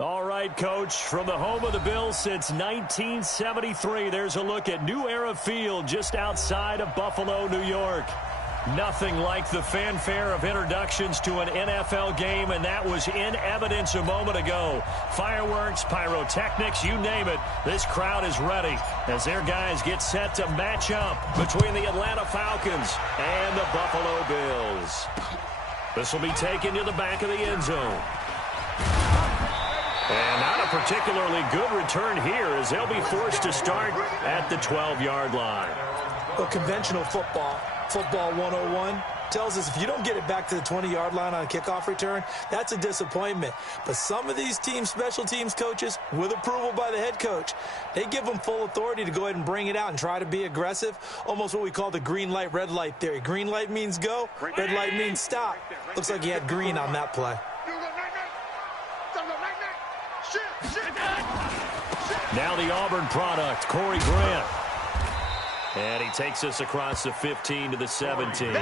All right, Coach, from the home of the Bills since 1973, there's a look at New Era Field just outside of Buffalo, New York. Nothing like the fanfare of introductions to an NFL game, and that was in evidence a moment ago. Fireworks, pyrotechnics, you name it, this crowd is ready as their guys get set to match up between the Atlanta Falcons and the Buffalo Bills. This will be taken to the back of the end zone. And not a particularly good return here as they'll be forced to start at the 12-yard line. Well, conventional football 101, tells us if you don't get it back to the 20-yard line on a kickoff return, that's a disappointment. But some of these teams, special teams coaches, with approval by the head coach, they give them full authority to go ahead and bring it out and try to be aggressive, almost what we call the green light, red light theory. Green light means go, red light means stop. Looks like he had green on that play. Now the Auburn product, Corey Grant. And he takes us across the 15 to the 17.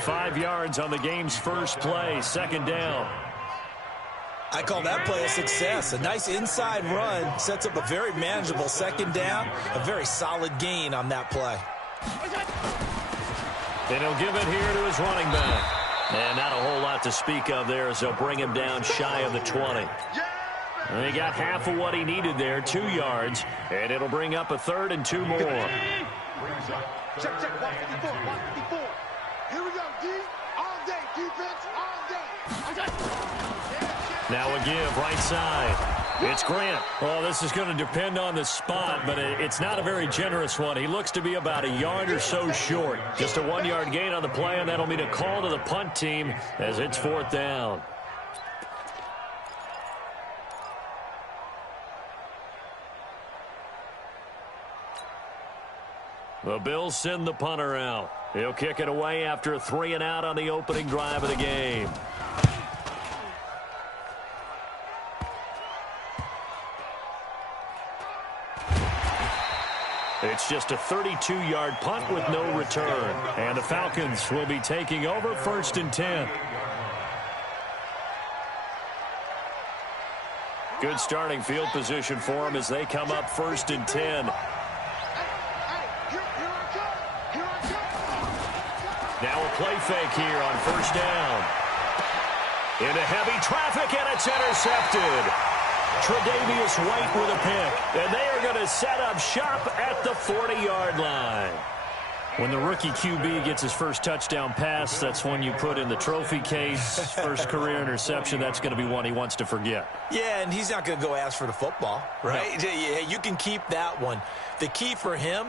5 yards on the game's first play, second down. I call that play a success. A nice inside run sets up a very manageable second down, a very solid gain on that play. And he'll give it here to his running back. And not a whole lot to speak of there as they'll bring him down shy of the 20. And he got half of what he needed there, 2 yards, and it'll bring up a 3rd and 2 more. Check, 154, 154. Here we go, D. All day, defense, all day. Now a give, right side. It's Grant. Well, this is going to depend on the spot, but it's not a very generous one. He looks to be about a yard or so short. Just a 1-yard gain on the play, and that'll mean a call to the punt team as it's 4th down. The Bills send the punter out. He'll kick it away after a 3 and out on the opening drive of the game. It's just a 32-yard punt with no return. And the Falcons will be taking over 1st and 10. Good starting field position for them as they come up 1st and 10. Now a play fake here on 1st down. Into heavy traffic, and it's intercepted. Tre'Davious White with a pick, and they are going to set up shop at the 40-yard line. When the rookie QB gets his first touchdown pass, that's when you put in the trophy case. First career interception, that's going to be one he wants to forget. Yeah, and he's not going to go ask for the football, right? No. Yeah, you can keep that one. The key for him,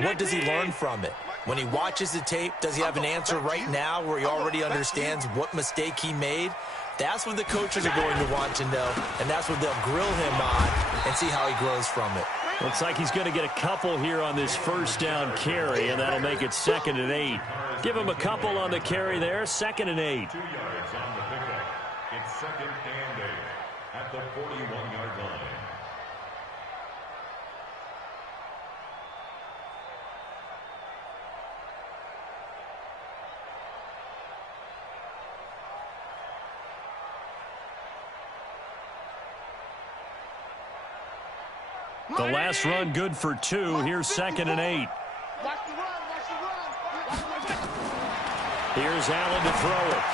what does he learn from it? When he watches the tape, does he have an answer right now where he already understands what mistake he made? That's what the coaches are going to want to know, and that's what they'll grill him on and see how he grows from it. Looks like he's going to get a couple here on this 1st down carry, and that'll make it 2nd and 8. Give him a couple on the carry there, 2nd and 8. 2 yards on the pickup. It's 2nd and 8 at the 41-yard line. The last run good for 2. Here's 2nd and 8. Here's Allen to throw it.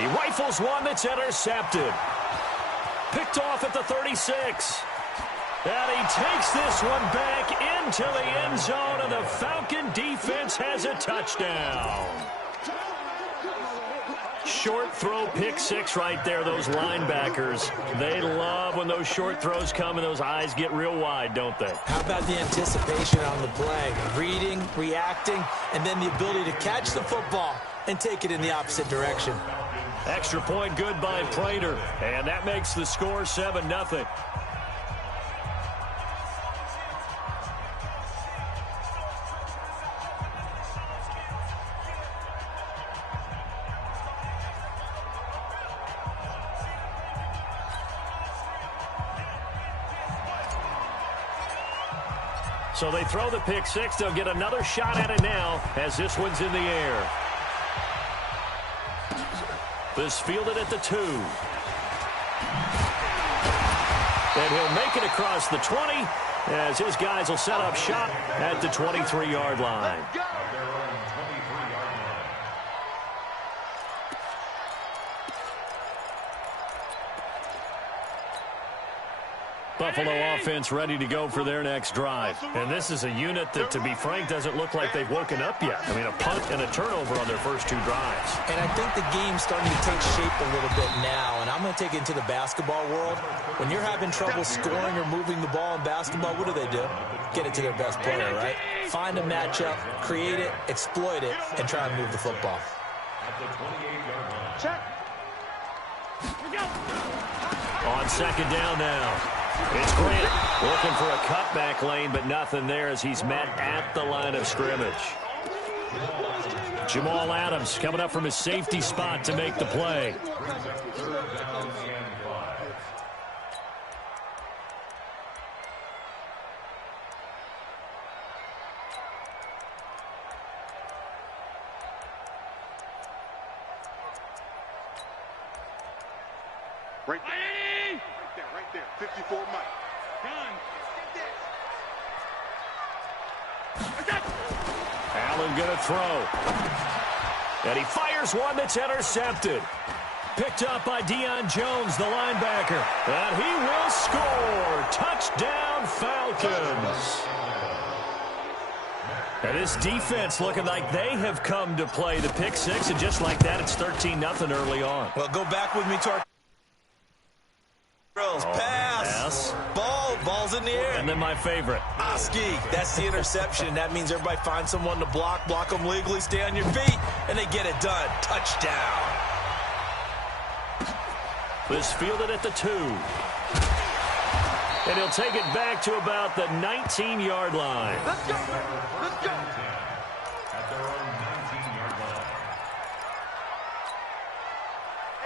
He rifles one that's intercepted. Picked off at the 36. And he takes this one back into the end zone, and the Falcon defense has a touchdown. Short throw, pick 6 right there, those linebackers. They love when those short throws come and those eyes get real wide, don't they? How about the anticipation on the play? Reading, reacting, and then the ability to catch the football and take it in the opposite direction. Extra point good by Prater, and that makes the score 7-0. So they throw the pick 6. They'll get another shot at it now as this one's in the air. This fielded at the 2. And he'll make it across the 20 as his guys will set up shop at the 23-yard line. Buffalo offense ready to go for their next drive. And this is a unit that, to be frank, doesn't look like they've woken up yet. I mean, a punt and a turnover on their first 2 drives. And I think the game's starting to take shape a little bit now. And I'm going to take it into the basketball world. When you're having trouble scoring or moving the ball in basketball, what do? Get it to their best player, right? Find a matchup, create it, exploit it, and try and move the football. Check. On second down now. It's Grant looking for a cutback lane, but nothing there as he's met at the line of scrimmage. Jamal Adams coming up from his safety spot to make the play. Right there. 54 Mike. Allen going to throw. And he fires one that's intercepted. Picked up by Deion Jones, the linebacker. And he will score. Touchdown, Falcons. And this defense looking like they have come to play the pick six. And just like that, it's 13-0 early on. Well, go back with me to our pass. Ball's in the air. And then my favorite. Oski, that's the interception. That means everybody finds someone to block them legally, stay on your feet, and they get it done. Touchdown. This fielded at the 2. And he'll take it back to about the 19-yard line. Let's go. Let's go. At their own 19-yard line.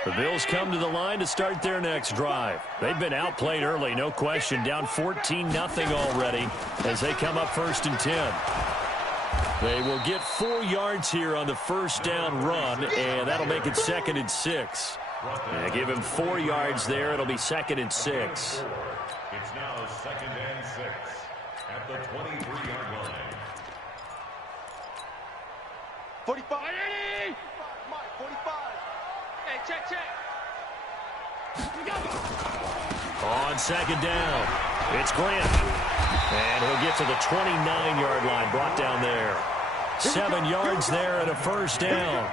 The Bills come to the line to start their next drive. They've been outplayed early, no question. Down 14-0 already as they come up 1st and 10. They will get 4 yards here on the first down run, and that'll make it 2nd and 6. Give him 4 yards there. It'll be 2nd and 6. It's now 2nd and 6 at the 23-yard line. 45. Mike, 45. Hey, check. On second down, it's Grant. And he'll get to the 29-yard line, brought down there. 7 yards there and a first down.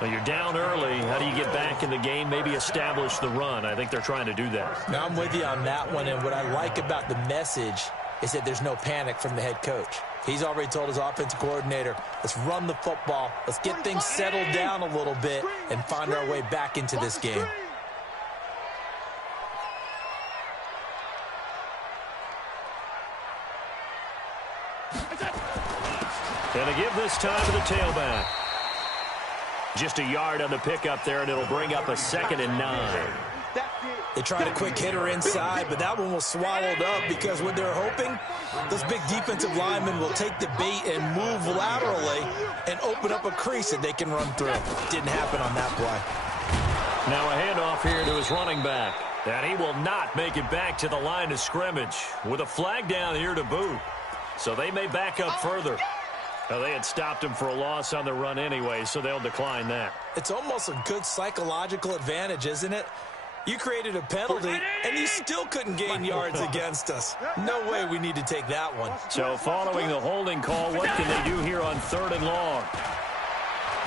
Well, you're down early. How do you get back in the game, maybe establish the run? I think they're trying to do that. Now, I'm with you on that one, and what I like about the message is that there's no panic from the head coach. He's already told his offensive coordinator, let's run the football, let's get things settled down a little bit and find our way back into this game. And to give this time to the tailback. Just a yard on the pickup there, and it'll bring up a 2nd and 9. They tried a quick hitter inside, but that one was swallowed up because what they're hoping, those big defensive linemen will take the bait and move laterally and open up a crease that they can run through. Didn't happen on that play. Now a handoff here to his running back. And he will not make it back to the line of scrimmage with a flag down here to boot. So they may back up further. Now, they had stopped him for a loss on the run anyway, so they'll decline that. It's almost a good psychological advantage, isn't it? You created a penalty, and you still couldn't gain yards against us. No way we need to take that one. So following the holding call, what can they do here on 3rd and long?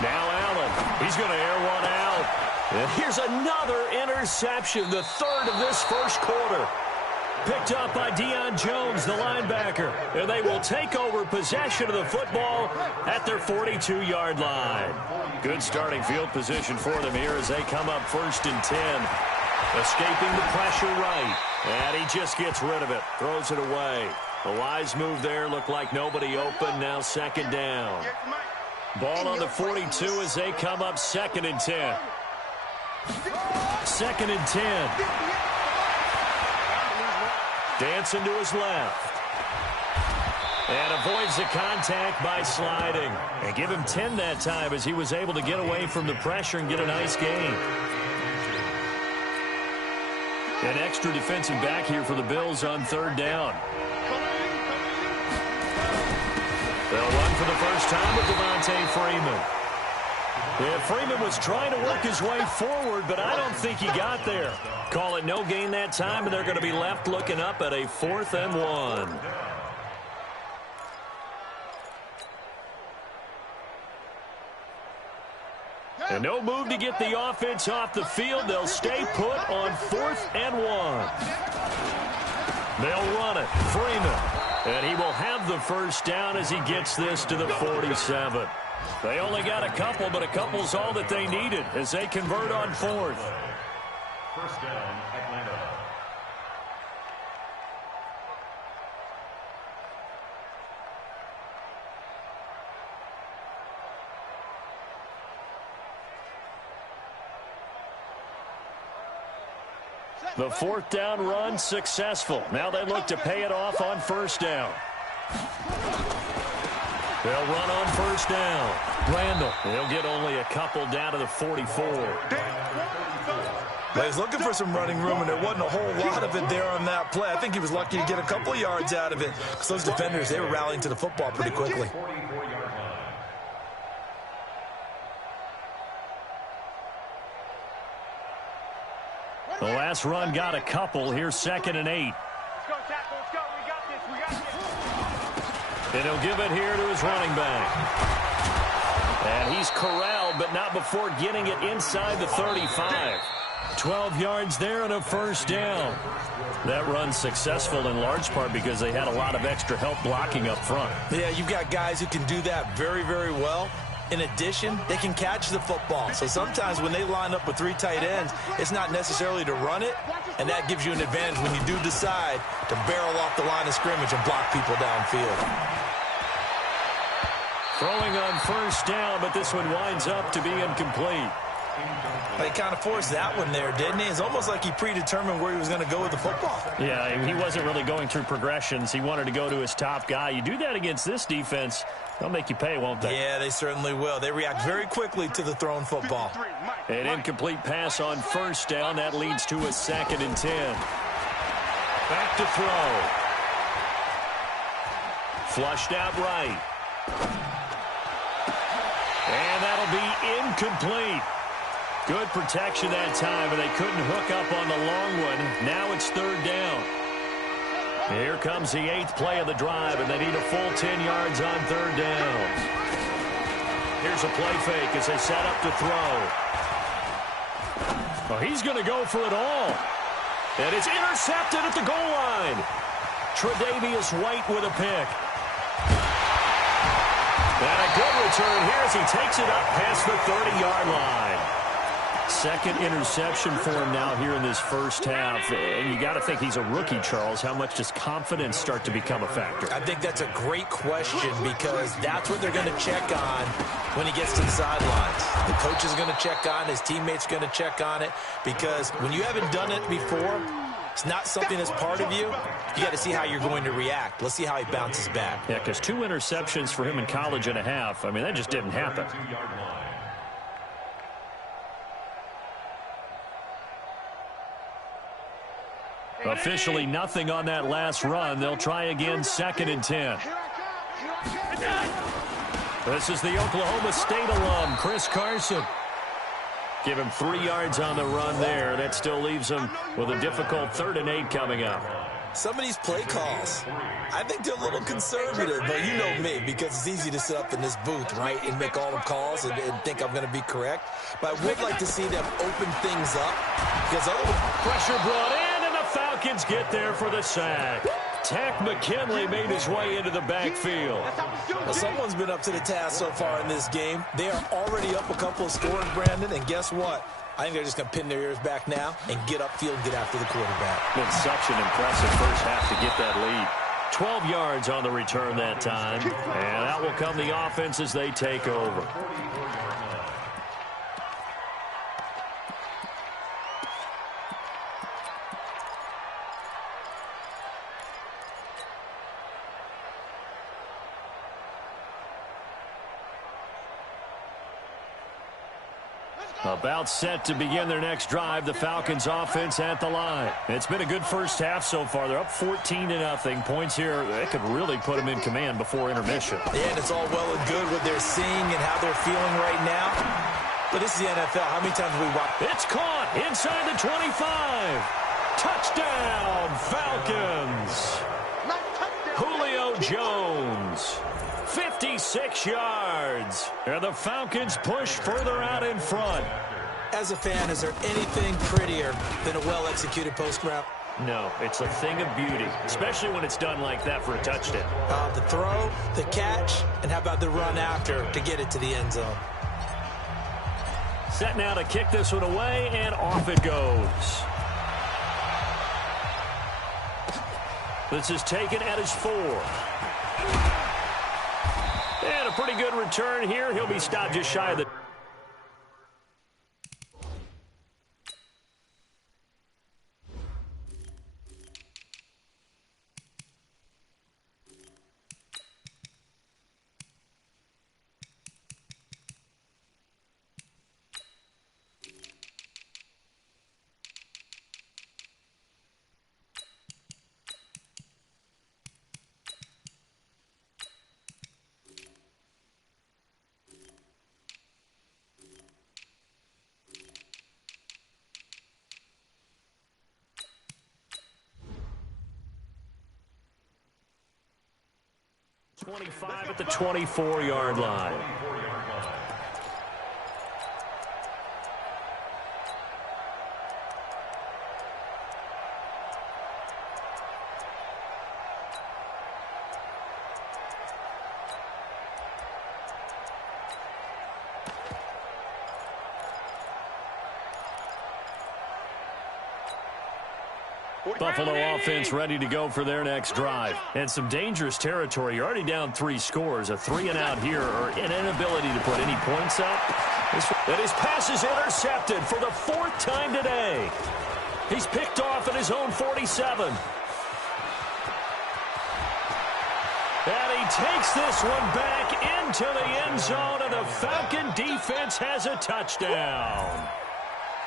Now Allen, he's going to air one out. And here's another interception, the 3rd of this first quarter. Picked up by Deion Jones, the linebacker. And they will take over possession of the football at their 42-yard line. Good starting field position for them here as they come up 1st and 10. Escaping the pressure right. And he just gets rid of it. Throws it away. A wise move there. Looked like nobody open. Now 2nd down. Ball on the 42 as they come up 2nd and 10. 2nd and 10. Dancing to his left. And avoids the contact by sliding. And give him 10 that time as he was able to get away from the pressure and get a nice gain. An extra defensive back here for the Bills on third down. They'll run for the first time with Devontae Freeman. Yeah, Freeman was trying to work his way forward, but I don't think he got there. Call it no gain that time, and they're going to be left looking up at a 4th and 1. And no move to get the offense off the field. They'll stay put on 4th and 1. They'll run it. Freeman. And he will have the first down as he gets this to the 47. They only got a couple, but a couple's all that they needed as they convert on 4th. First down, Atlanta. The 4th down run successful. Now they look to pay it off on 1st down. They'll run on 1st down. Randall, he'll get only a couple down to the 44. Well, he's looking for some running room, and there wasn't a whole lot of it there on that play. I think he was lucky to get a couple of yards out of it because those defenders, they were rallying to the football pretty quickly. The last run got a couple. Here's 2nd and 8. Let's go, tackle. Let's go. We got this. We got this. And he'll give it here to his running back. And he's corralled, but not before getting it inside the 35. 12 yards there and a first down. That run's successful in large part because they had a lot of extra help blocking up front. Yeah, you've got guys who can do that very, very well. In addition, they can catch the football. So sometimes when they line up with 3 tight ends, it's not necessarily to run it, and that gives you an advantage when you do decide to barrel off the line of scrimmage and block people downfield. Throwing on first down, but this one winds up to be incomplete. They kind of forced that one there, didn't he? It's almost like he predetermined where he was going to go with the football. Yeah, he wasn't really going through progressions. He wanted to go to his top guy. You do that against this defense, they'll make you pay, won't they? Yeah, they certainly will. They react very quickly to the thrown football. An incomplete pass on first down. That leads to a 2nd and 10. Back to throw. Flushed out right. And that'll be incomplete. Good protection that time, but they couldn't hook up on the long one. Now it's 3rd down. Here comes the 8th play of the drive, and they need a full 10 yards on 3rd down. Here's a play fake as they set up to throw. Oh, he's going to go for it all. And it's intercepted at the goal line. Tre'Davious White with a pick. And a good return here as he takes it up past the 30-yard line. 2nd interception for him now here in this first half. And you got to think he's a rookie, Charles. How much does confidence start to become a factor? I think that's a great question because that's what they're going to check on when he gets to the sidelines. The coach is going to check on, his teammates are going to check on it because when you haven't done it before, it's not something that's part of you. You got to see how you're going to react. Let's see how he bounces back. Yeah, because 2 interceptions for him in college and a half. I mean, that just didn't happen. Officially nothing on that last run. They'll try again, 2nd and 10. This is the Oklahoma State alum, Chris Carson. Give him 3 yards on the run there. That still leaves him with a difficult 3rd and 8 coming up. Some of these play calls, I think they're a little conservative, but you know me, because it's easy to sit up in this booth, right, and make all the calls and think I'm going to be correct. But I would like to see them open things up, because otherwise... Pressure brought in, and the Falcons get there for the sack. Tack McKinley made his way into the backfield. Well, someone's been up to the task so far in this game. They are already up a couple of scores, Brandon, and guess what? I think they're just going to pin their ears back now and get upfield and get after the quarterback. Been such an impressive first half to get that lead. 12 yards on the return that time. And out will come the offense as they take over. About set to begin their next drive. The Falcons offense at the line. It's been a good first half so far. They're up 14-0. Points here, they could really put them in command before intermission. Yeah, and it's all well and good what they're seeing and how they're feeling right now. But this is the NFL. How many times have we watched? It's caught inside the 25. Touchdown, Falcons. Julio Jones. 56 yards. And the Falcons push further out in front. As a fan, is there anything prettier than a well-executed post route? No, it's a thing of beauty, especially when it's done like that for a touchdown. The throw, the catch, and how about the run after to get it to the end zone? Set now to kick this one away, and off it goes. This is taken at his 4. And a pretty good return here. He'll be stopped just shy of the... .25 at the 24-yard line. Buffalo offense ready to go for their next drive. And some dangerous territory. You're already down 3 scores. A 3-and-out here, or an inability to put any points up. And his pass is intercepted for the 4th time today. He's picked off at his own 47. And he takes this one back into the end zone, and the Falcon defense has a touchdown.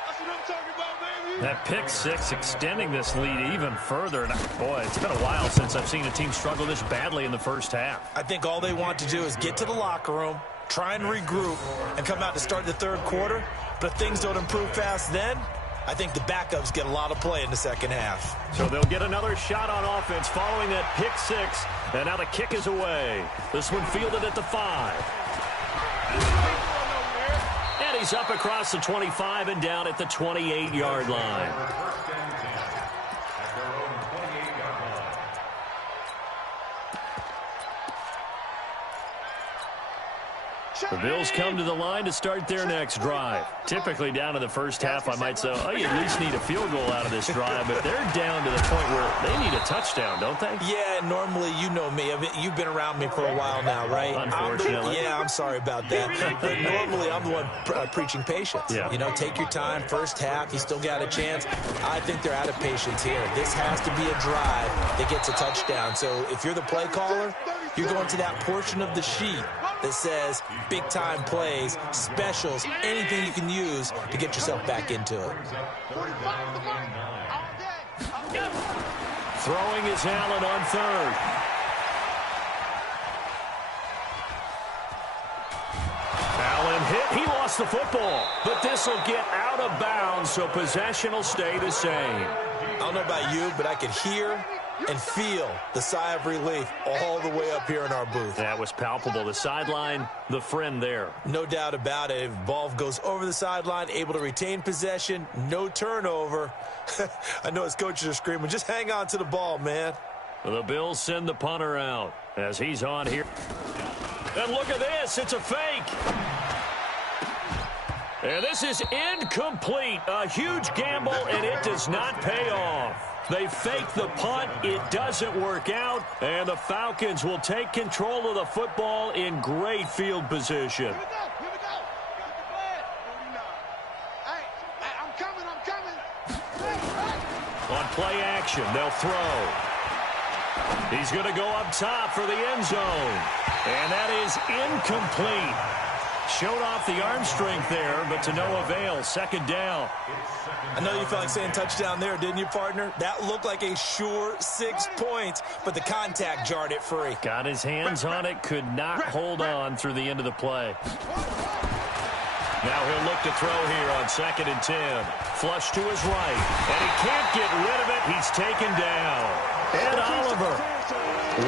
That's what I'm talking about, baby. That pick 6 extending this lead even further. And boy, it's been a while since I've seen a team struggle this badly in the first half. I think all they want to do is get to the locker room, try and regroup, and come out to start the third quarter. But if things don't improve fast then, I think the backups get a lot of play in the second half. So they'll get another shot on offense following that pick 6. And now the kick is away. This one fielded at the 5. And he's up across the 25 and down at the 28-yard line. The Bills come to the line to start their next drive. Typically down to the first half, I might say, oh, you at least need a field goal out of this drive. But they're down to the point where they need a touchdown, don't they? Yeah, normally, you know me. You've been around me for a while now, right? Unfortunately. I'm sorry about that. But normally, I'm the one preaching patience. Yeah. You know, take your time. First half, you still got a chance. I think they're out of patience here. This has to be a drive that gets a touchdown. So if you're the play caller, you're going to that portion of the sheet that says big-time plays, specials, anything you can use to get yourself back into it. Throwing is Allen on 3rd. Allen hit. He lost the football. But this will get out of bounds, so possession will stay the same. I don't know about you, but I could hear and feel the sigh of relief all the way up here in our booth. That was palpable. The sideline, the friend there. No doubt about it. If ball goes over the sideline, able to retain possession, no turnover. I know his coaches are screaming, just hang on to the ball, man. The Bills send the punter out as he's on here. And look at this. It's a fake. And this is incomplete. A huge gamble, and it does not pay off. They fake the punt. It doesn't work out. And the Falcons will take control of the football in great field position. Here we go. Hey, I'm coming. On play action, they'll throw. He's going to go up top for the end zone. And that is incomplete. Showed off the arm strength there, but to no avail. Second down. I know you felt like saying touchdown there, didn't you, partner? That looked like a sure 6 points, but the contact jarred it free. Got his hands on it, could not hold on through the end of the play. Now he'll look to throw here on 2nd and 10. Flush to his right, and he can't get rid of it. He's taken down. Ed Oliver.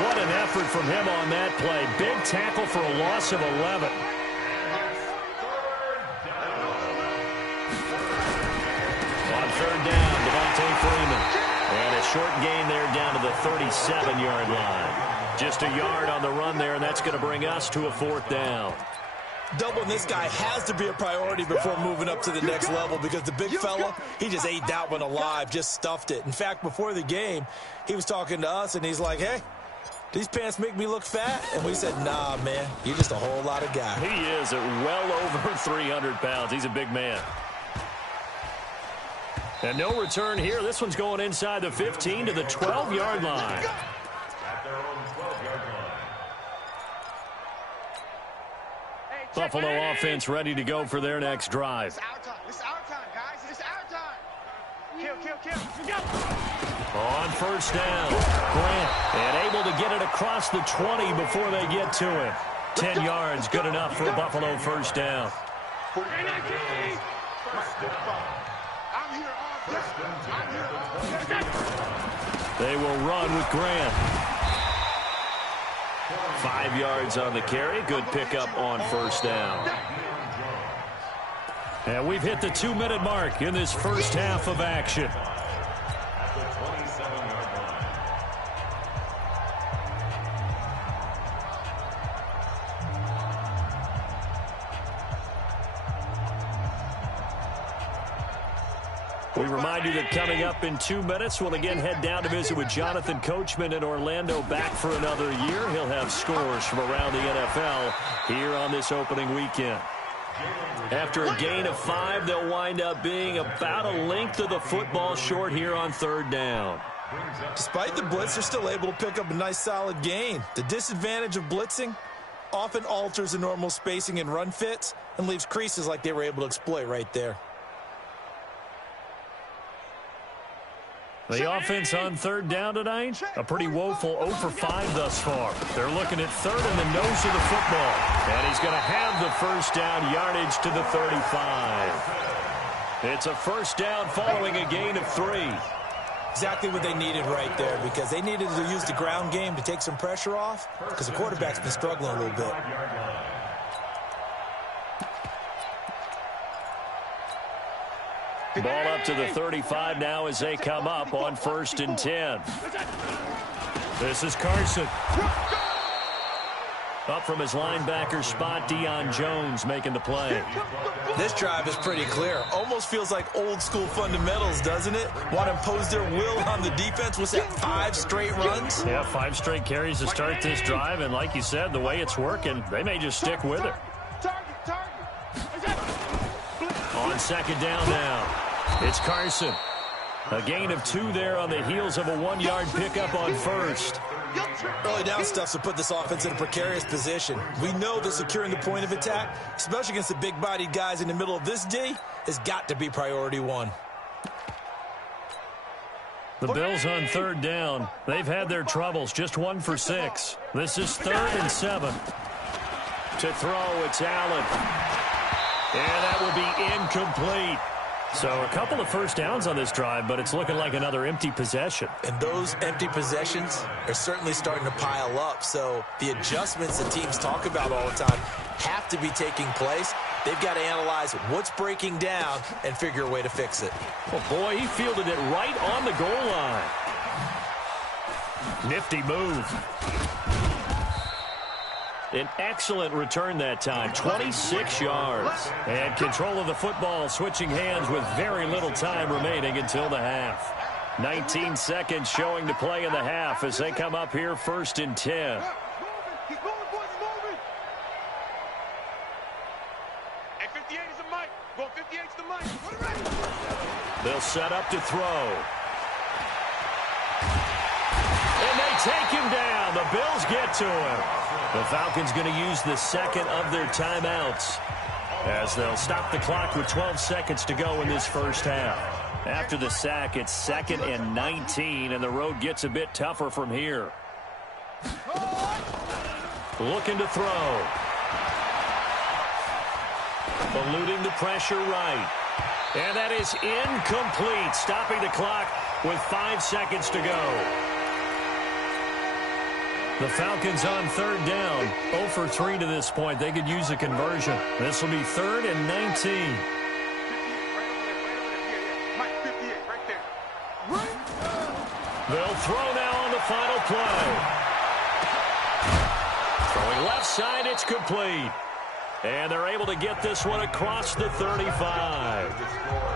What an effort from him on that play. Big tackle for a loss of 11. On 3rd down, Devontae Freeman. And a short gain there down to the 37-yard line. Just a yard on the run there, and that's going to bring us to a 4th down. Doubling this guy has to be a priority before moving up to the next level because the big fella, he just ate that one alive, just stuffed it. In fact, before the game, he was talking to us, and he's like, hey, these pants make me look fat? And we said, nah, man, you're just a whole lot of guy. He is at well over 300 pounds. He's a big man. And no return here. This one's going inside the 15 to the 12-yard line. Buffalo offense ready to go for their next drive. It's our time. It's our time, guys. It's our time. Kill. On 1st down, Grant, and able to get it across the 20 before they get to it. 10 yards, good enough for a Buffalo 1st down. I'm here all day. They will run with Grant. 5 yards on the carry. Good pickup on 1st down. And we've hit the 2-minute mark in this first half of action. We remind you that coming up in 2 minutes, we'll again head down to visit with Jonathan Coachman in Orlando, back for another year. He'll have scores from around the NFL here on this opening weekend. After a gain of 5, they'll wind up being about a length of the football short here on 3rd down. Despite the blitz, they're still able to pick up a nice solid gain. The disadvantage of blitzing often alters the normal spacing and run fits and leaves creases like they were able to exploit right there. The offense on 3rd down tonight, a pretty woeful 0 for 5 thus far. They're looking at 3rd in the nose of the football. And he's going to have the 1st down, yardage to the 35. It's a 1st down following a gain of 3. Exactly what they needed right there, because they needed to use the ground game to take some pressure off, because the quarterback's been struggling a little bit. Ball up to the 35 now as they come up on 1st and 10. This is Carson. Up from his linebacker spot, Deion Jones making the play. This drive is pretty clear. Almost feels like old school fundamentals, doesn't it? Want to impose their will on the defense. What's that, 5 straight runs? Yeah, 5 straight carries to start this drive. And like you said, the way it's working, they may just stick with it. On 2nd down now, it's Carson. A gain of 2 there on the heels of a 1-yard pickup on 1st. Early down stuff to put this offense in a precarious position. We know that securing the point of attack, especially against the big-bodied guys in the middle of this D, has got to be priority 1. The Bills on 3rd down. They've had their troubles, just 1 for 6. This is 3rd and 7. To throw, it's Allen. And that will be incomplete. So a couple of 1st downs on this drive, but it's looking like another empty possession. And those empty possessions are certainly starting to pile up. So the adjustments that teams talk about all the time have to be taking place. They've got to analyze what's breaking down and figure a way to fix it. Oh, boy, he fielded it right on the goal line. Nifty move. An excellent return that time, 26 yards. And control of the football, switching hands with very little time remaining until the half. 19 seconds showing to play in the half as they come up here 1st and 10. Keep going, boys, moving. Hey, 58 is the mic. Go 58 is the mic. They'll set up to throw. And they take him down. The Bills get to him. The Falcons going to use the second of their timeouts as they'll stop the clock with 12 seconds to go in this first half. After the sack, it's 2nd and 19, and the road gets a bit tougher from here. Looking to throw. Eluding the pressure right. And that is incomplete, stopping the clock with 5 seconds to go. The Falcons on 3rd down, 0 for 3 to this point. They could use a conversion. This will be 3rd and 19. They'll throw now on the final play. Throwing left side, it's complete. And they're able to get this one across the 35.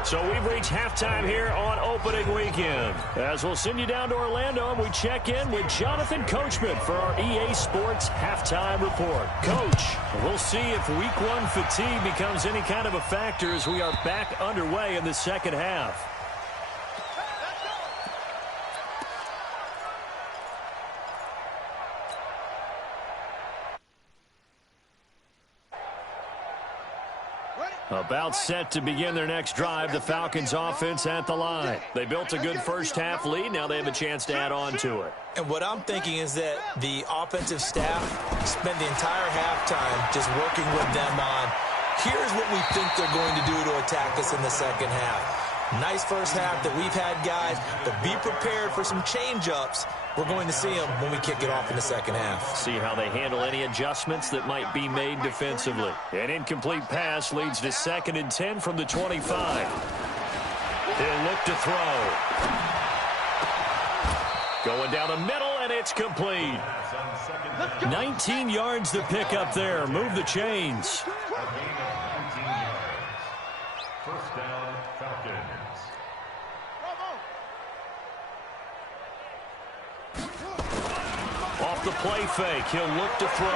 So we've reached halftime here on opening weekend. As we'll send you down to Orlando, and we check in with Jonathan Coachman for our EA Sports Halftime Report. Coach, we'll see if Week 1 fatigue becomes any kind of a factor as we are back underway in the second half. About set to begin their next drive, the Falcons offense at the line. They built a good first half lead. Now they have a chance to add on to it. And what I'm thinking is that the offensive staff spend the entire halftime just working with them on, here's what we think they're going to do to attack us in the second half. Nice first half that we've had, guys, but be prepared for some change-ups. We're going to see them when we kick it off in the second half. See how they handle any adjustments that might be made defensively. An incomplete pass leads to 2nd and 10 from the 25. He'll look to throw. Going down the middle, and it's complete. 19 yards to pick up there. Move the chains. First down, Falcons. Off the play fake, he'll look to throw.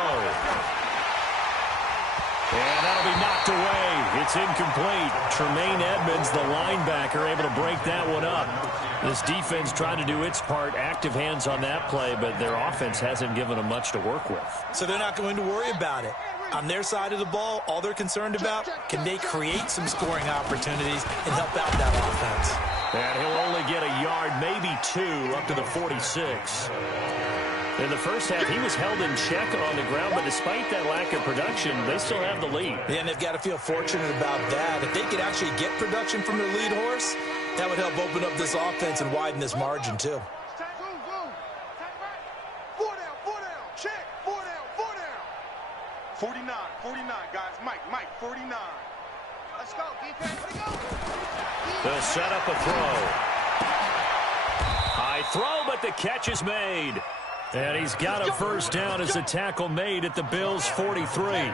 And that'll be knocked away. It's incomplete. Tremaine Edmonds, the linebacker, able to break that one up. This defense tried to do its part, active hands on that play, but their offense hasn't given them much to work with. So they're not going to worry about it. On their side of the ball, all they're concerned about, can they create some scoring opportunities and help out that offense? And he'll only get a yard, maybe 2, up to the 46. In the first half, he was held in check on the ground, but despite that lack of production, they still have the lead. Yeah, and they've got to feel fortunate about that. If they could actually get production from their lead horse, that would help open up this offense and widen this margin, too. 49, guys. Mike, 49. Let's go, defense. Let's go. They'll set up a throw. High throw, but the catch is made. And he's got a first down as a tackle made at the Bills' 43.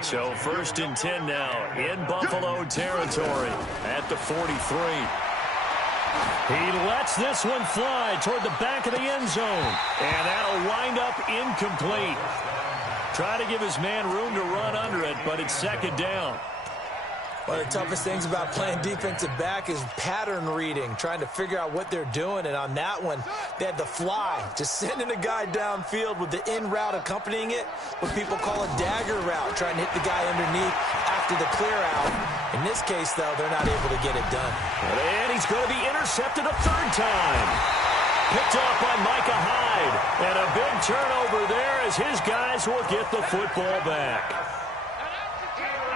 So 1st and 10 now in Buffalo territory at the 43. He lets this one fly toward the back of the end zone. And that'll wind up incomplete. Try to give his man room to run under it, but it's 2nd down. One of the toughest things about playing defensive back is pattern reading, trying to figure out what they're doing. And on that one, they had the fly, just sending a guy downfield with the in route accompanying it, what people call a dagger route, trying to hit the guy underneath after the clear out. In this case, though, they're not able to get it done. And he's going to be intercepted a 3rd time. Picked off by Micah Hyde. And a big turnover there as his guys will get the football back.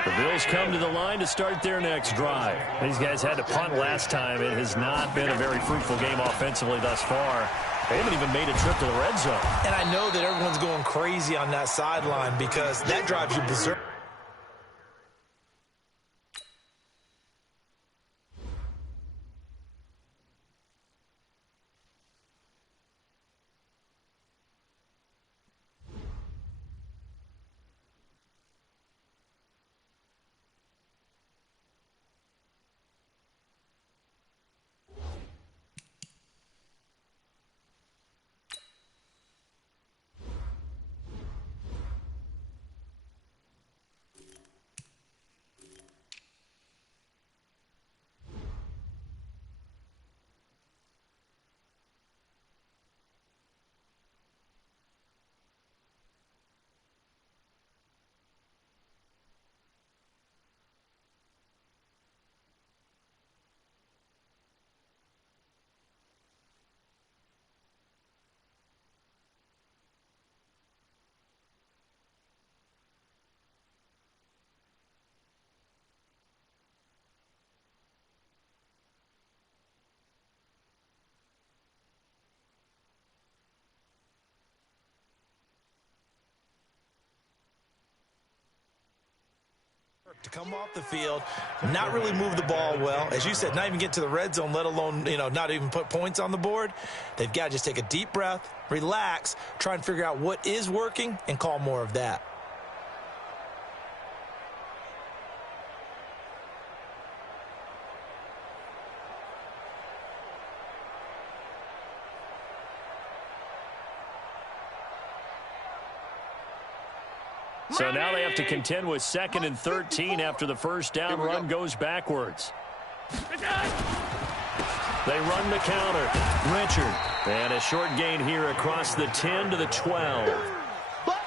The Bills come to the line to start their next drive. These guys had to punt last time. It has not been a very fruitful game offensively thus far. They haven't even made a trip to the red zone. And I know that everyone's going crazy on that sideline because that drives you berserk. To come off the field, not really move the ball well. As you said, not even get to the red zone, let alone, not even put points on the board. They've got to just take a deep breath, relax, try and figure out what is working, and call more of that. So now they have to contend with 2nd and 13 after the first down run goes backwards. They run the counter. Richard. And a short gain here across the 10 to the 12.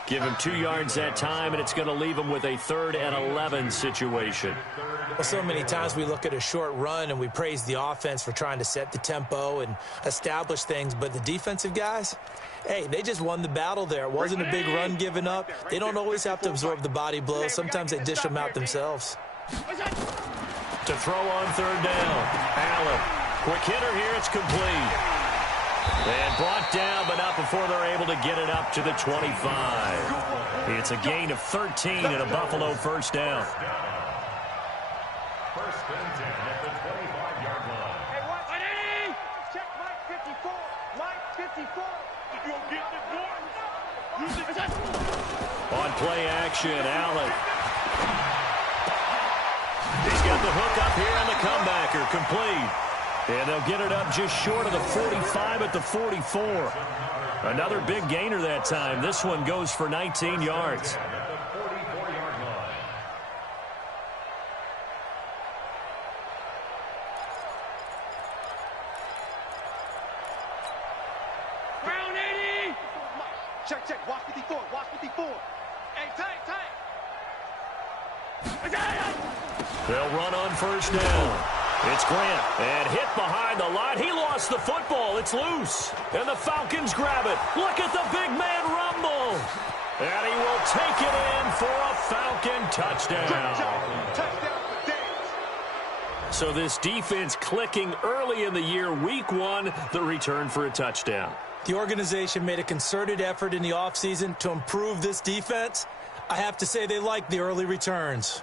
Give him 2 yards that time, and it's going to leave him with a 3rd and 11 situation. Well, so many times we look at a short run and we praise the offense for trying to set the tempo and establish things, but the defensive guys, hey, they just won the battle there. It wasn't a big run given up. They don't always have to absorb the body blows. Sometimes they dish them out themselves. To throw on 3rd down. Allen. Quick hitter here. It's complete. And brought down, but not before they're able to get it up to the 25. It's a gain of 13 and a Buffalo first down. First and 10 at the 25-yard line. Hey, what? Ready? Check Mike 54. Mike 54. You get the board. On play action, Allen. He's got the hook up here and the comebacker complete. And they'll get it up just short of the 45 at the 44. Another big gainer that time. This one goes for 19 yards. Round 80. Check. Watch 54. Watch 54. Hey, tight. They'll run on first down. It's Grant, and hit behind the line. He lost the football. It's loose, and the Falcons grab it. Look at the big man rumble, and he will take it in for a Falcon touchdown. So this defense clicking early in the year, week 1, the return for a touchdown. The organization made a concerted effort in the offseason to improve this defense. I have to say they like the early returns.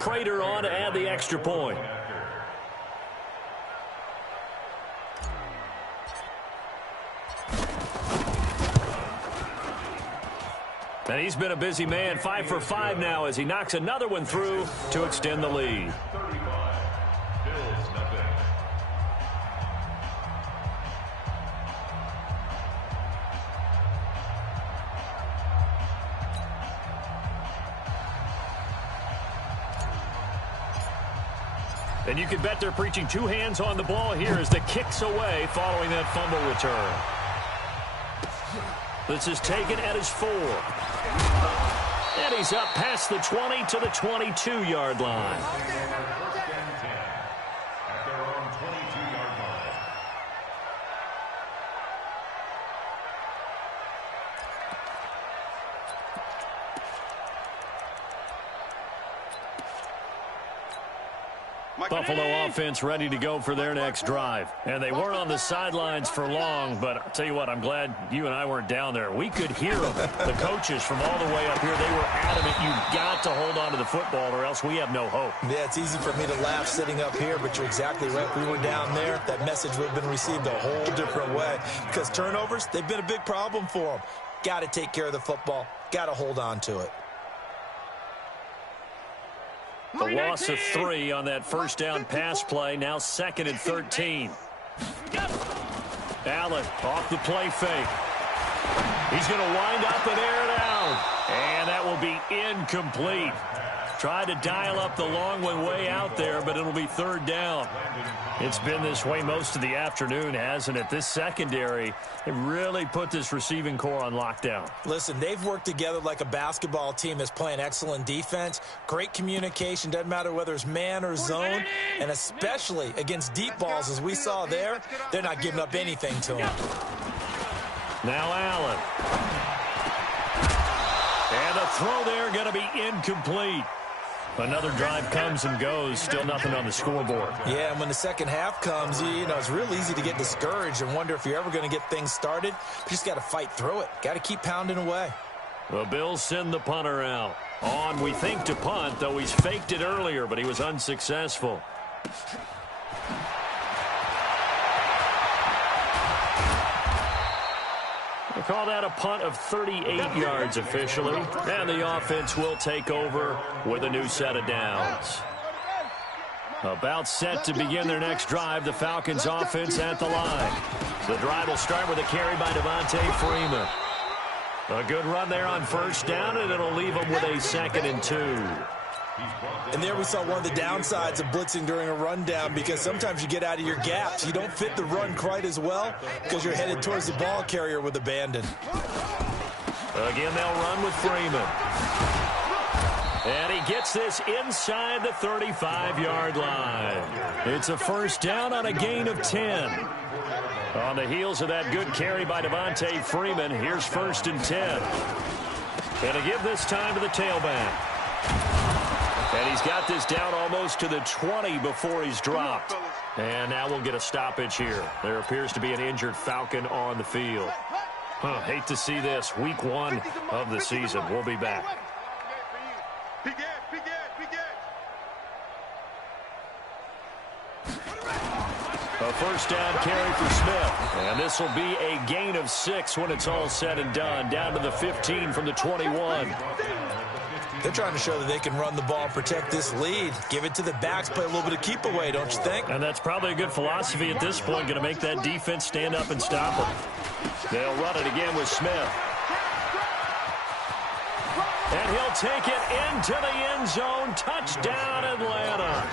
Prater on to add the extra point. And he's been a busy man, 5 for 5 now as he knocks another one through to extend the lead. 35. Bills nothing. And you can bet they're preaching 2 hands on the ball here as the kick's away following that fumble return. This is taken at his 4. And he's up past the 20 to the 22-yard line. First and 10 at their own 22-yard line. Buffalo offense ready to go for their next drive. And they weren't on the sidelines for long, but I'll tell you what, I'm glad you and I weren't down there. We could hear them. The coaches from all the way up here, they were adamant, you've got to hold on to the football or else we have no hope. Yeah, it's easy for me to laugh sitting up here, but you're exactly right. If we were down there, that message would have been received a whole different way. Because turnovers, they've been a big problem for them. Got to take care of the football. Got to hold on to it. The loss of 3 on that first down pass play. Now 2nd and 13. Allen off the play fake. He's going to wind up and air it out. And that will be incomplete. Tried to dial up the long one way out there, but it'll be 3rd down. It's been this way most of the afternoon, hasn't it? This secondary, they really put this receiving core on lockdown. Listen, they've worked together like a basketball team that's playing excellent defense. Great communication, doesn't matter whether it's man or zone. And especially against deep balls, as we saw there, they're not giving up anything to them. Now Allen. And the throw there going to be incomplete. Another drive comes and goes, still nothing on the scoreboard. Yeah, and when the second half comes, you know, it's real easy to get discouraged and wonder if you're ever going to get things started. You just got to fight through it. Got to keep pounding away. The Bills send the punter out. On, we think, to punt, though he's faked it earlier, but he was unsuccessful. We'll call that a punt of 38 yards officially, and the offense will take over with a new set of downs. About set to begin their next drive, the Falcons offense at the line. The drive will start with a carry by Devontae Freeman. A good run there on first down, and it'll leave them with a 2nd and 2. And there we saw one of the downsides of blitzing during a rundown, because sometimes you get out of your gaps. You don't fit the run quite as well because you're headed towards the ball carrier with abandon. Again, they'll run with Freeman. And he gets this inside the 35-yard line. It's a first down on a gain of 10. On the heels of that good carry by Devontae Freeman, here's 1st and 10. And to give this time to the tailback. And he's got this down almost to the 20 before he's dropped. And now we'll get a stoppage here. There appears to be an injured Falcon on the field. Hate to see this. Week 1 of the season. We'll be back. A first down carry for Smith. And this will be a gain of 6 when it's all said and done. Down to the 15 from the 21. They're trying to show that they can run the ball and protect this lead. Give it to the backs, play a little bit of keep away, don't you think? And that's probably a good philosophy at this point, going to make that defense stand up and stop them. They'll run it again with Smith. And he'll take it into the end zone. Touchdown, Atlanta.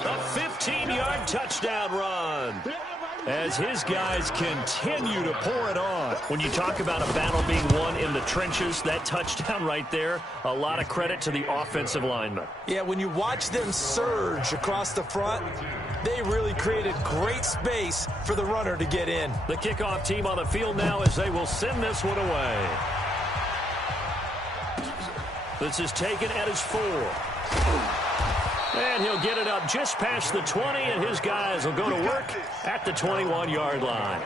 A 15-yard touchdown run. As his guys continue to pour it on. When you talk about a battle being won in the trenches, that touchdown right there, a lot of credit to the offensive linemen. Yeah, when you watch them surge across the front, they really created great space for the runner to get in. The kickoff team on the field now as they will send this one away. This is taken at his 4. And he'll get it up just past the 20, and his guys will go to work at the 21-yard line.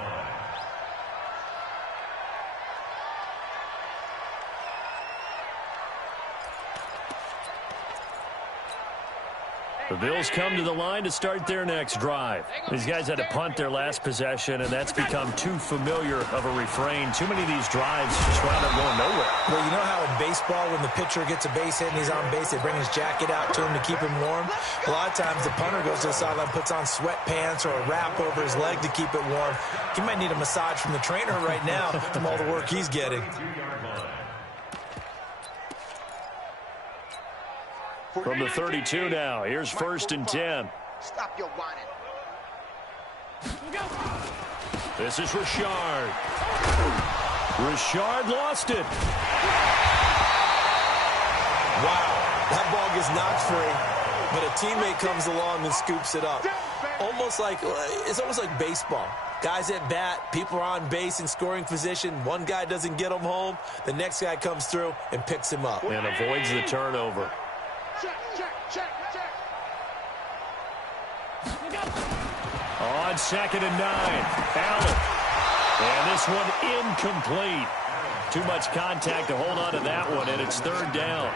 The Bills come to the line to start their next drive. These guys had to punt their last possession, and that's become too familiar of a refrain. Too many of these drives just wound up going nowhere. Well, you know how in baseball, when the pitcher gets a base hit and he's on base, they bring his jacket out to him to keep him warm? A lot of times the punter goes to the sideline, puts on sweatpants or a wrap over his leg to keep it warm. He might need a massage from the trainer right now from all the work he's getting. From the 32 now, here's 1st and 10. Stop your whining. This is Richard. Richard lost it. Wow, that ball gets knocked free, but a teammate comes along and scoops it up. It's almost like baseball. Guys at bat, people are on base in scoring position. One guy doesn't get him home. The next guy comes through and picks him up. And avoids the turnover. Check. On 2nd and 9, Allen. And this one incomplete. Too much contact to hold on to that one, and it's 3rd down.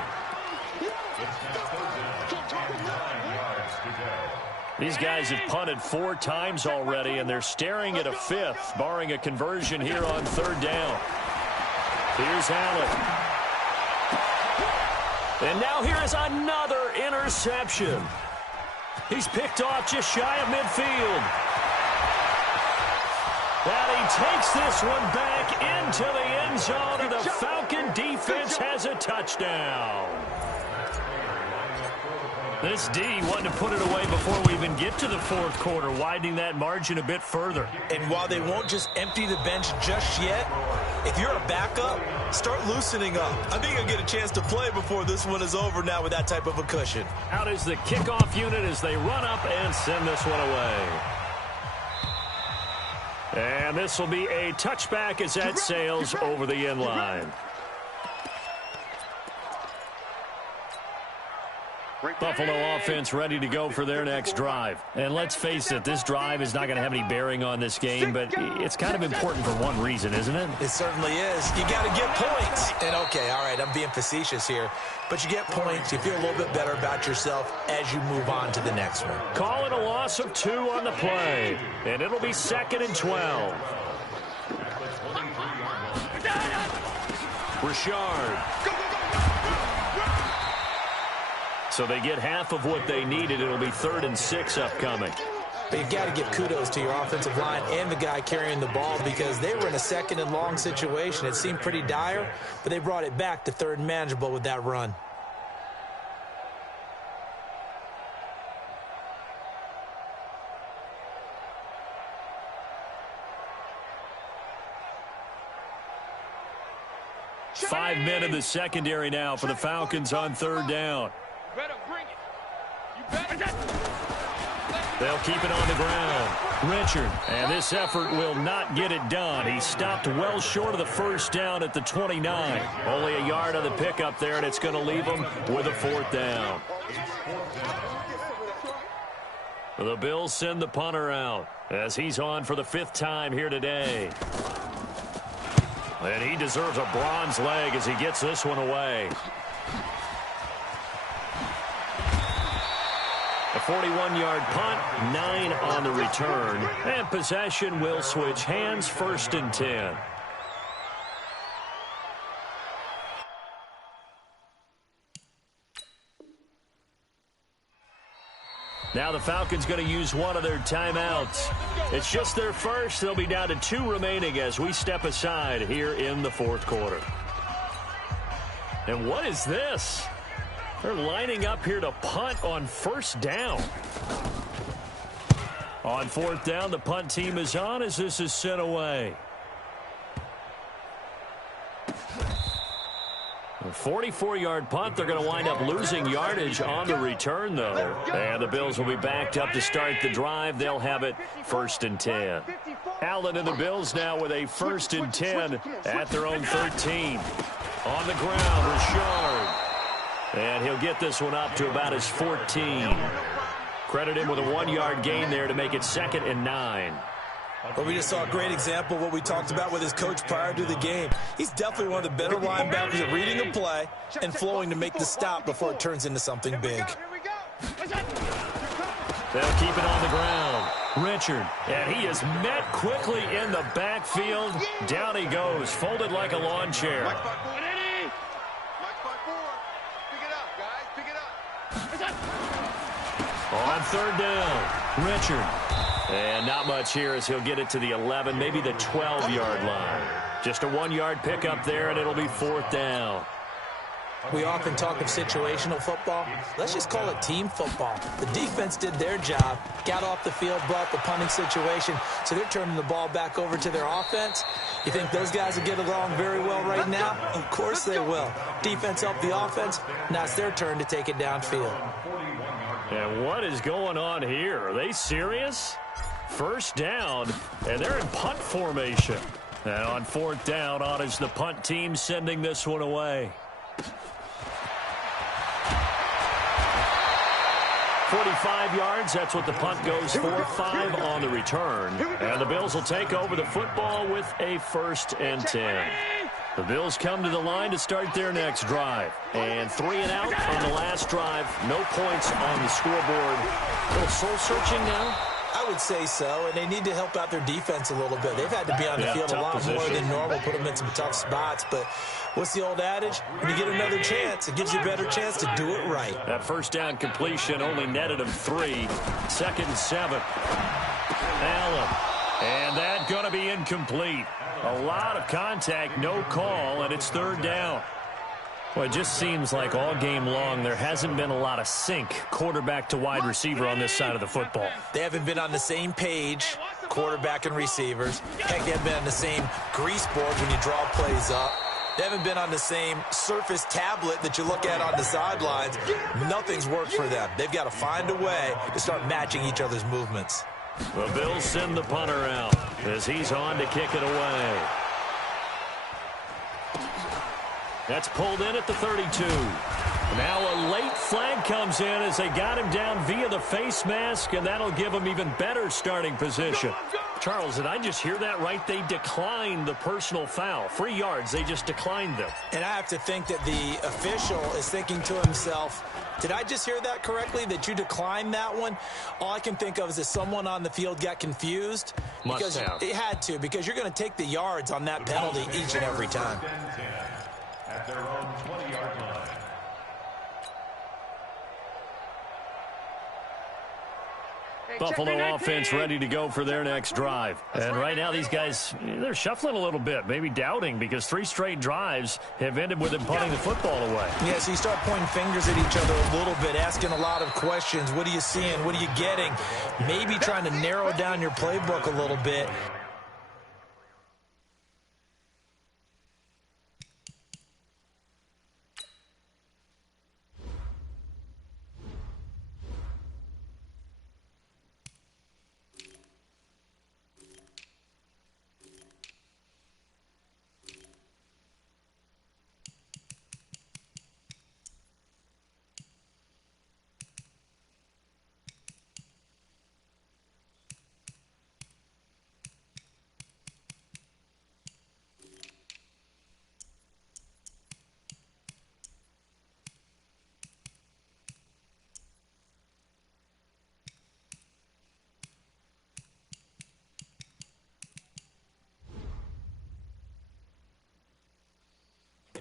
These guys have punted 4 times already, and they're staring at a 5th, barring a conversion here on 3rd down. Here's Allen. And now here is another interception. He's picked off just shy of midfield. And he takes this one back into the end zone, and the Falcon defense has a touchdown. This D wanting to put it away before we even get to the 4th quarter, widening that margin a bit further. And while they won't just empty the bench just yet, if you're a backup, start loosening up. I think you'll get a chance to play before this one is over now with that type of a cushion. Out is the kickoff unit as they run up and send this one away. And this will be a touchback as that sails over the end line. Buffalo offense ready to go for their next drive. And let's face it, this drive is not going to have any bearing on this game, but it's kind of important for one reason, isn't it? It certainly is. You got to get points. And, okay, all right, I'm being facetious here, but you get points. You feel a little bit better about yourself as you move on to the next one. Call it a loss of 2 on the play, and it'll be 2nd and 12. Richard. So they get half of what they needed. It'll be 3rd and 6 upcoming. But you've got to give kudos to your offensive line and the guy carrying the ball because they were in a 2nd and long situation. It seemed pretty dire, but they brought it back to 3rd and manageable with that run. Five men in the secondary now for the Falcons on 3rd down. They'll keep it on the ground. Richard, and this effort will not get it done. He stopped well short of the 1st down at the 29. Only a yard on the pickup there, and it's going to leave him with a 4th down. The Bills send the punter out as he's on for the 5th time here today. And he deserves a bronze leg as he gets this one away. A 41-yard punt, 9 on the return. And possession will switch hands, 1st and 10. Now the Falcons going to use one of their timeouts. It's just their first. They'll be down to 2 remaining as we step aside here in the 4th quarter. And what is this? They're lining up here to punt on 1st down. On 4th down, the punt team is on as this is sent away. A 44-yard punt. They're going to wind up losing yardage on the return, though. And the Bills will be backed up to start the drive. They'll have it 1st and 10. Allen and the Bills now with a 1st and 10 at their own 13. On the ground, Richard. And he'll get this one up to about his 14. Credit him with a 1-yard gain there to make it 2nd and 9. Well, we just saw a great example of what we talked about with his coach prior to the game. He's definitely one of the better linebackers at reading a play and flowing to make the stop before it turns into something big. They'll keep it on the ground. Richard, and he is met quickly in the backfield. Down he goes, folded like a lawn chair. On 3rd down, Richard. And not much here as he'll get it to the 11, maybe the 12-yard line. Just a 1-yard pickup there, and it'll be 4th down. We often talk of situational football. Let's just call it team football. The defense did their job, got off the field, brought the punting situation, so they're turning the ball back over to their offense. You think those guys will get along very well right now? Of course they will. Defense helped the offense. Now it's their turn to take it downfield. And what is going on here? Are they serious? 1st down, and they're in punt formation. And on 4th down, on is the punt team sending this one away. 45 yards, that's what the punt goes for. 5 on the return. And the Bills will take over the football with a 1st and 10. The Bills come to the line to start their next drive. And 3 and out on the last drive. No points on the scoreboard. A little soul-searching now? I would say so, and they need to help out their defense a little bit. They've had to be on the field a lot more than normal, put them in some tough spots. But what's the old adage? When you get another chance, it gives you a better chance to do it right. That 1st down completion only netted him 3. 2nd and 7. Allen. And that's going to be incomplete. A lot of contact, no call, and it's 3rd down. Well, it just seems like all game long there hasn't been a lot of sync quarterback to wide receiver on this side of the football. They haven't been on the same page, quarterback and receivers. Heck, they haven't been on the same grease board when you draw plays up. They haven't been on the same surface tablet that you look at on the sidelines. Nothing's worked for them. They've got to find a way to start matching each other's movements. The Bills send the punter out as he's on to kick it away. That's pulled in at the 32. Now a late flag comes in as they got him down via the face mask, and that'll give him even better starting position. Charles, did I just hear that right? They declined the personal foul. 3 yards, they just declined them. And I have to think that the official is thinking to himself, did I just hear that correctly, that you declined that one? All I can think of is that someone on the field got confused. Must have. It had to, because you're going to take the yards on that penalty each and every time. At their own 20-yard line. Buffalo offense ready to go for their next drive. And right now these guys, they're shuffling a little bit, maybe doubting, because 3 straight drives have ended with them punting the football away. Yeah, so you start pointing fingers at each other a little bit, asking a lot of questions. What are you seeing? What are you getting? Maybe trying to narrow down your playbook a little bit.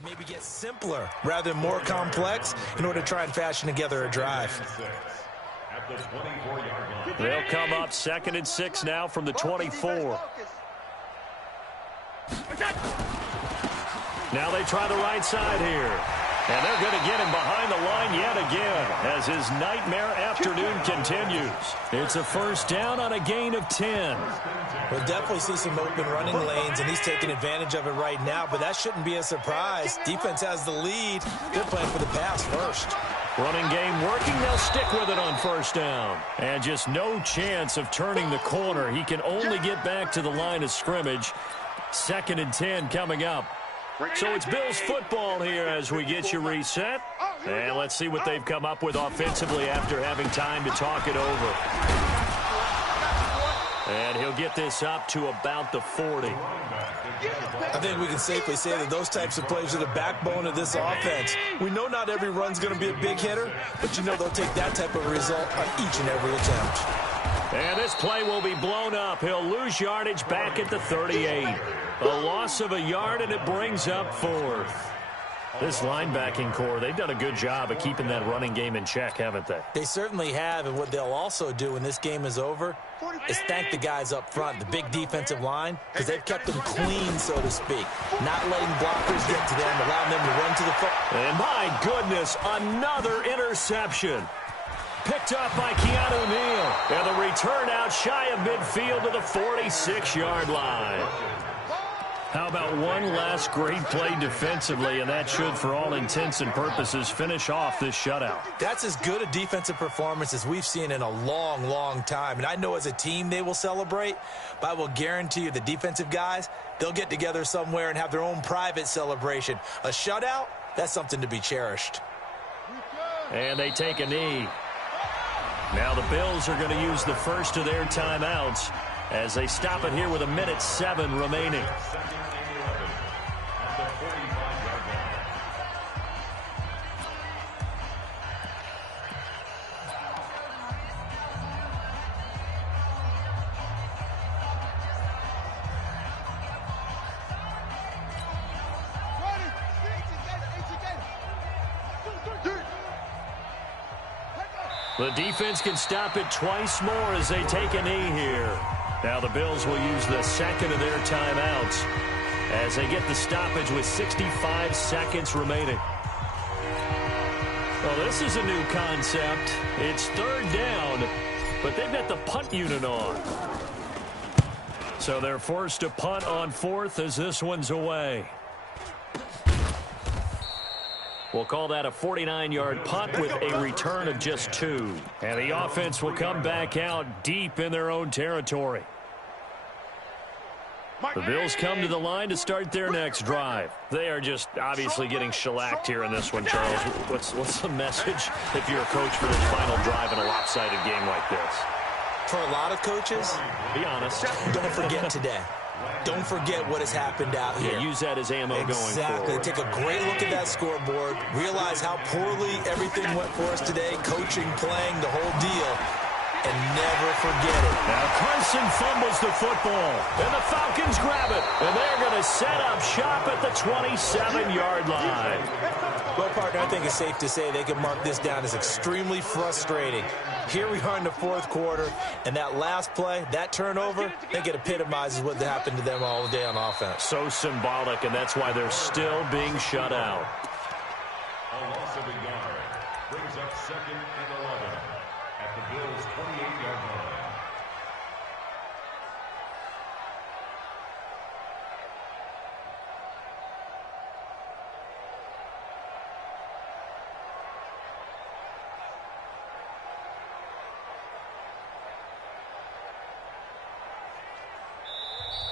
Maybe get simpler rather than more complex in order to try and fashion together a drive. At the 24-yard line. They'll come up 2nd and 6 now from the 24. Now they try the right side here. And they're going to get him behind the line yet again as his nightmare afternoon continues. It's a first down on a gain of 10. We'll definitely see some open running lanes, and he's taking advantage of it right now, but that shouldn't be a surprise. Defense has the lead. They're playing for the pass first. Running game working. They'll stick with it on first down. And just no chance of turning the corner. He can only get back to the line of scrimmage. 2nd and 10 coming up. So it's Bills football here as we get you reset. And let's see what they've come up with offensively after having time to talk it over. And he'll get this up to about the 40. I think we can safely say that those types of plays are the backbone of this offense. We know not every run's going to be a big hitter, but you know they'll take that type of result on each and every attempt. And this play will be blown up. He'll lose yardage back at the 38. A loss of a yard, and it brings up 4th. This linebacking core, they've done a good job of keeping that running game in check, haven't they? They certainly have, and what they'll also do when this game is over is thank the guys up front, the big defensive line, because they've kept them clean, so to speak. Not letting blockers get to them, allowing them to run to the football. And my goodness, another interception. Picked up by Keanu Neal. And the return out shy of midfield to the 46-yard line. How about one last great play defensively, and that should, for all intents and purposes, finish off this shutout. That's as good a defensive performance as we've seen in a long, long time. And I know as a team they will celebrate, but I will guarantee you the defensive guys, they'll get together somewhere and have their own private celebration. A shutout, that's something to be cherished. And they take a knee. Now the Bills are going to use the first of their timeouts as they stop it here with 1:07 remaining. The defense can stop it twice more as they take a knee here. Now the Bills will use the second of their timeouts as they get the stoppage with 65 seconds remaining. Well, this is a new concept. It's 3rd down, but they've got the punt unit on. So they're forced to punt on 4th as this one's away. We'll call that a 49-yard punt with a return of just 2. And the offense will come back out deep in their own territory. The Bills come to the line to start their next drive. They are just obviously getting shellacked here in this one, Charles. What's the message if you're a coach for this final drive in a lopsided game like this? For a lot of coaches, be honest. Don't forget today. Don't forget what has happened out here. Yeah, use that as ammo going forward. Exactly. Take a great look at that scoreboard. Realize how poorly everything went for us today. Coaching, playing, the whole deal. And never forget it. Now Carson fumbles the football. And the Falcons grab it. And they're going to set up shop at the 27-yard line. Well, partner, I think it's safe to say they can mark this down as extremely frustrating. Here we are in the fourth quarter, and that last play, that turnover, I think it epitomizes what happened to them all day on offense. So symbolic, and that's why they're still being shut out. A loss of a yard brings up 2nd and 11 at the Bills' 28-yard line.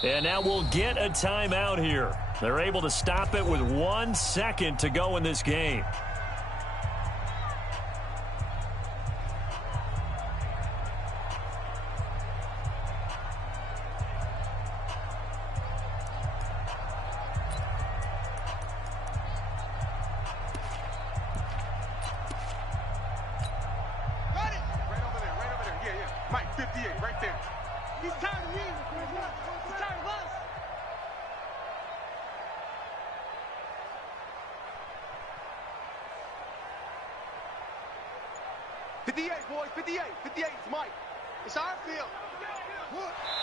And now we'll get a timeout here. They're able to stop it with 1 second to go in this game.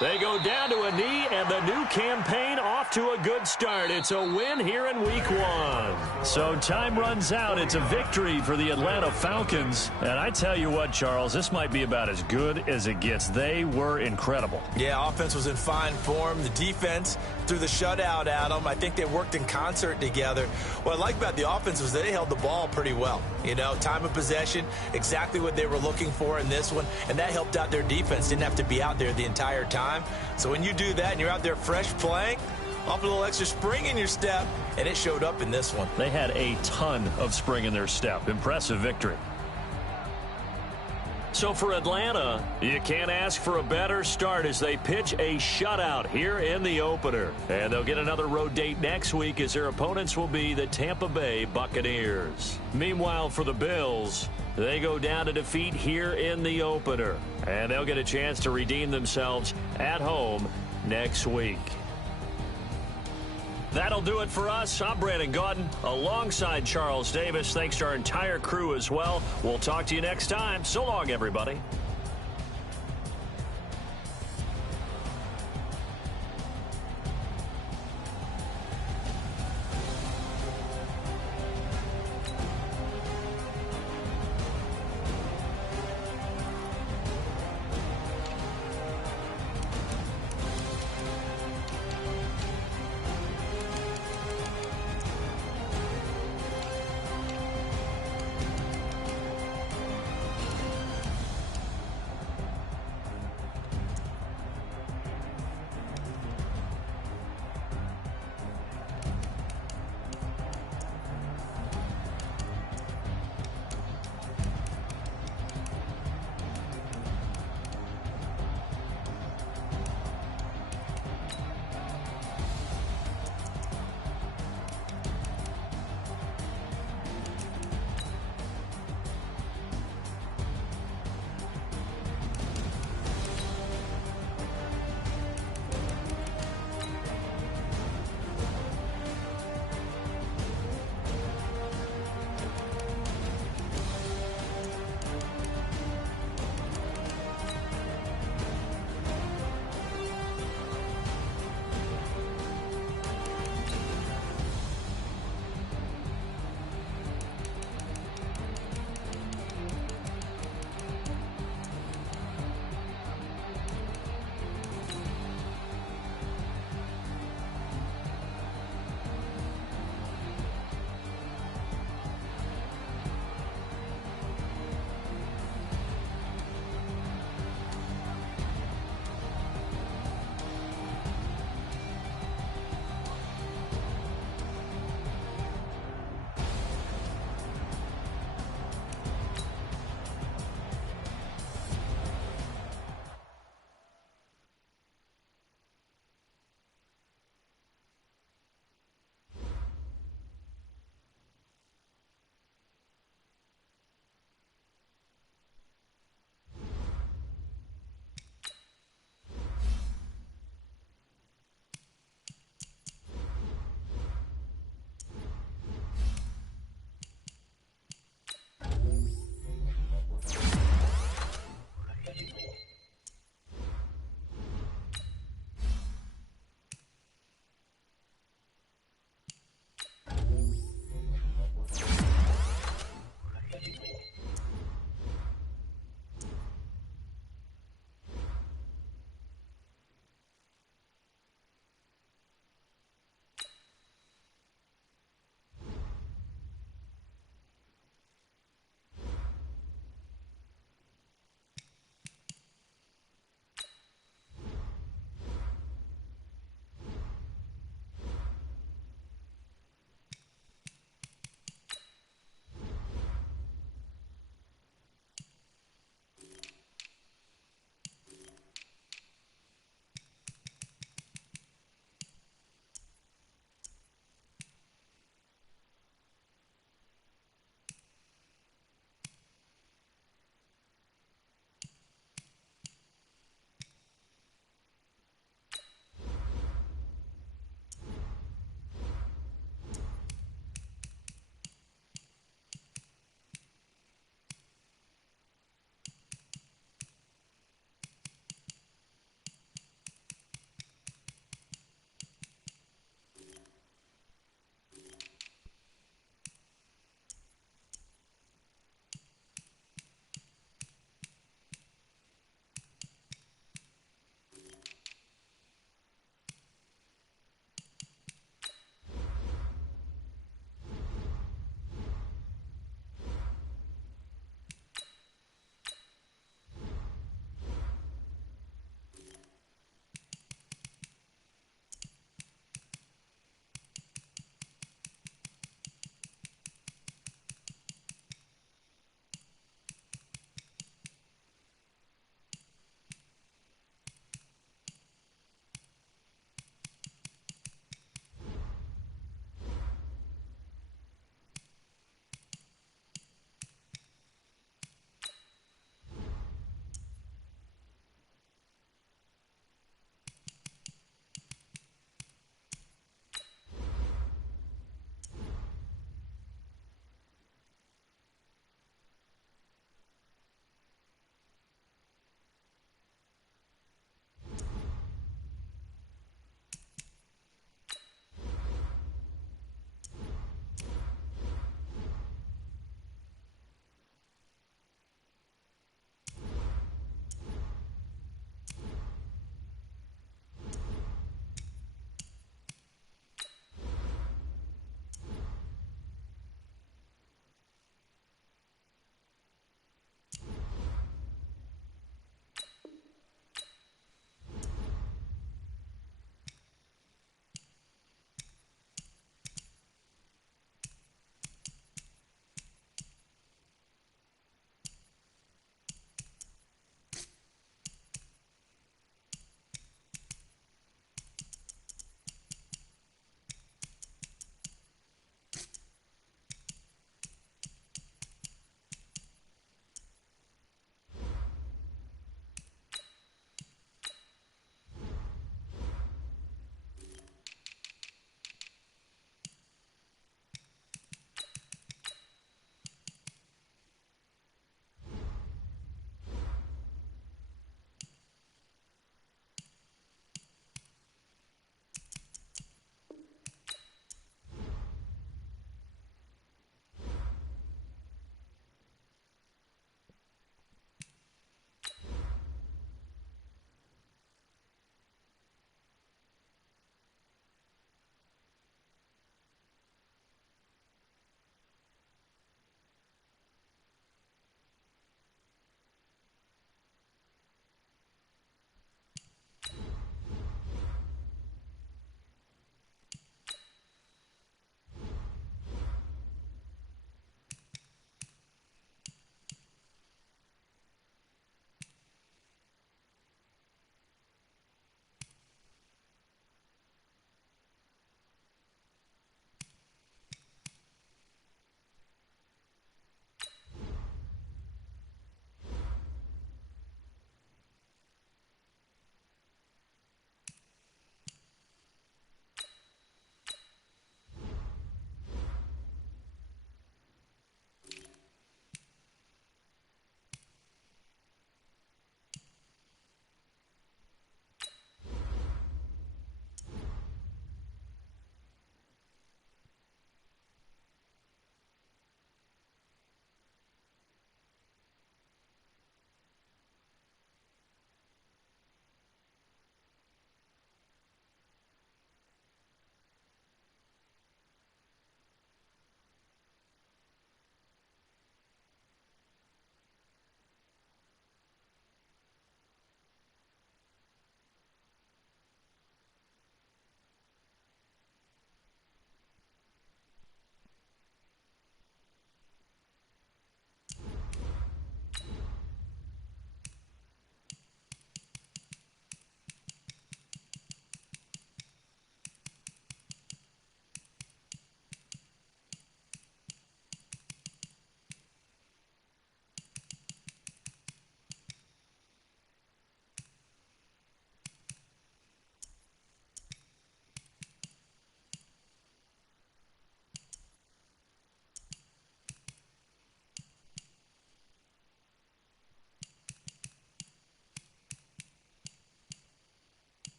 They go down to a knee, and the new campaign off to a good start. It's a win here in Week 1. So time runs out. It's a victory for the Atlanta Falcons. And I tell you what, Charles, this might be about as good as it gets. They were incredible. Yeah, offense was in fine form. The defense threw the shutout at them. I think they worked in concert together. What I like about the offense was they held the ball pretty well. You know, time of possession, exactly what they were looking for in this one. And that helped out their defense. Didn't have to be out there the entire time. So when you do that and you're out there fresh playing, off a little extra spring in your step, and it showed up in this one. They had a ton of spring in their step. Impressive victory. So for Atlanta, you can't ask for a better start as they pitch a shutout here in the opener. And they'll get another road date next week as their opponents will be the Tampa Bay Buccaneers. Meanwhile, for the Bills, they go down to defeat here in the opener. And they'll get a chance to redeem themselves at home next week. That'll do it for us. I'm Brandon Gaudin alongside Charles Davis. Thanks to our entire crew as well. We'll talk to you next time. So long, everybody.